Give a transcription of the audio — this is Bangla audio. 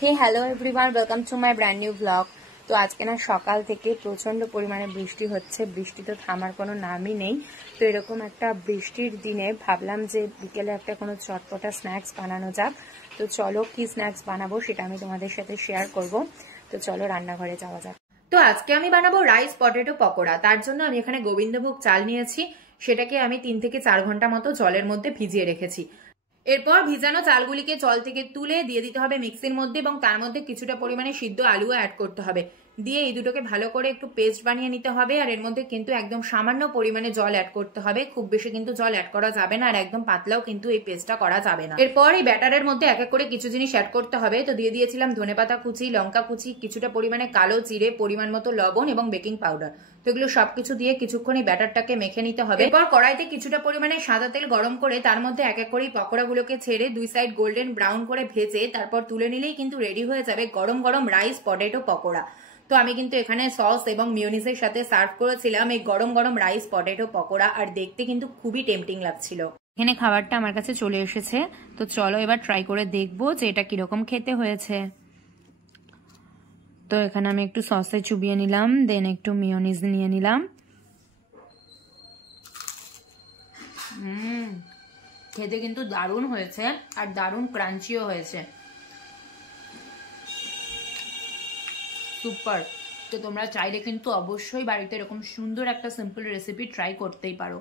Hey hello everyone, welcome to my brand new blog. তো আজকে না সকাল থেকে প্রচণ্ড পরিমাণে বৃষ্টি হচ্ছে, বৃষ্টি তো থামার কোনো নামই নেই। তো এরকম একটা বৃষ্টির দিনে ভাবলাম যে বিকেলে একটা কোনো চটপটা স্ন্যাক্স বানানো যাক। তো চলো কি স্ন্যাক্স বানাবো সেটা আমি তোমাদের সাথে শেয়ার করব। তো চলো রান্নাঘরে যাওয়া যাক। তো আজকে আমি বানাবো রাইস পটেটো পকোড়া। তার জন্য আমি এখানে গোবিন্দভোগ চাল নিয়েছি, সেটাকে আমি 3 থেকে 4 ঘন্টা মতো জলের মধ্যে ভিজিয়ে রেখেছি। এরপর ভিজানো চালগুলিকে জল থেকে তুলে দিয়ে দিতে হবে মিক্সির মধ্যে এবং তার মধ্যে কিছুটা পরিমাণে সিদ্ধ আলুও অ্যাড করতে হবে। দিয়ে এই দুটোকে ভালো করে একটু পেস্ট বানিয়ে নিতে হবে। আর এর মধ্যে কিন্তু একদম সামান্য পরিমাণে জল অ্যাড করতে হবে, খুব বেশি কিন্তু জল অ্যাড করা যাবে না, আর একদম পাতলাও কিন্তু এই পেস্টটা করা যাবে না। এরপর এই ব্যাটারের মধ্যে এক এক করে কিছু জিনিস অ্যাড করতে হবে। তো দিয়ে দিয়েছিলাম ধনেপাতা কুচি, লঙ্কা কুচি, কিছুটা পরিমাণে কালো জিরে, পরিমাণ মতো লবণ এবং বেকিং পাউডার। তো এগুলো সবকিছু দিয়ে কিছুক্ষণ এই ব্যাটারটাকে মেখে নিতে হবে। এরপর কড়াইতে কিছুটা পরিমাণে সাদা তেল গরম করে তার মধ্যে এক এক করে পকোড়াগুলোকে ছেড়ে দুই সাইড গোল্ডেন ব্রাউন করে ভেজে তারপর তুলে নিলেই কিন্তু রেডি হয়ে যাবে গরম গরম রাইস পটেটো পকোড়া। তো আমি কিন্তু এখানে সস এবং মিউনিসের সাথে সার্ভ করেছিলাম এই গরম গরম রাইস পটেটো পকোড়া, আর দেখতে কিন্তু খুবই টেম্পটিং লাগছিল। এখানে খাবারটা আমার কাছে চলে এসেছে। তো চলো এবার ট্রাই করে দেখবো যে এটা কিরকম খেতে হয়েছে। তো এখানে আমি একটু সসে চুবিয়ে নিলাম, দেন একটু মিয়োনিজ নিয়ে নিলাম। খেতে কিন্তু দারুণ হয়েছে আর দারুণ ক্রাঞ্চিও হয়েছে, সুপার। তো তোমরা চাইলে কিন্তু অবশ্যই বাড়িতে এরকম সুন্দর একটা সিম্পল রেসিপি ট্রাই করতেই পারো।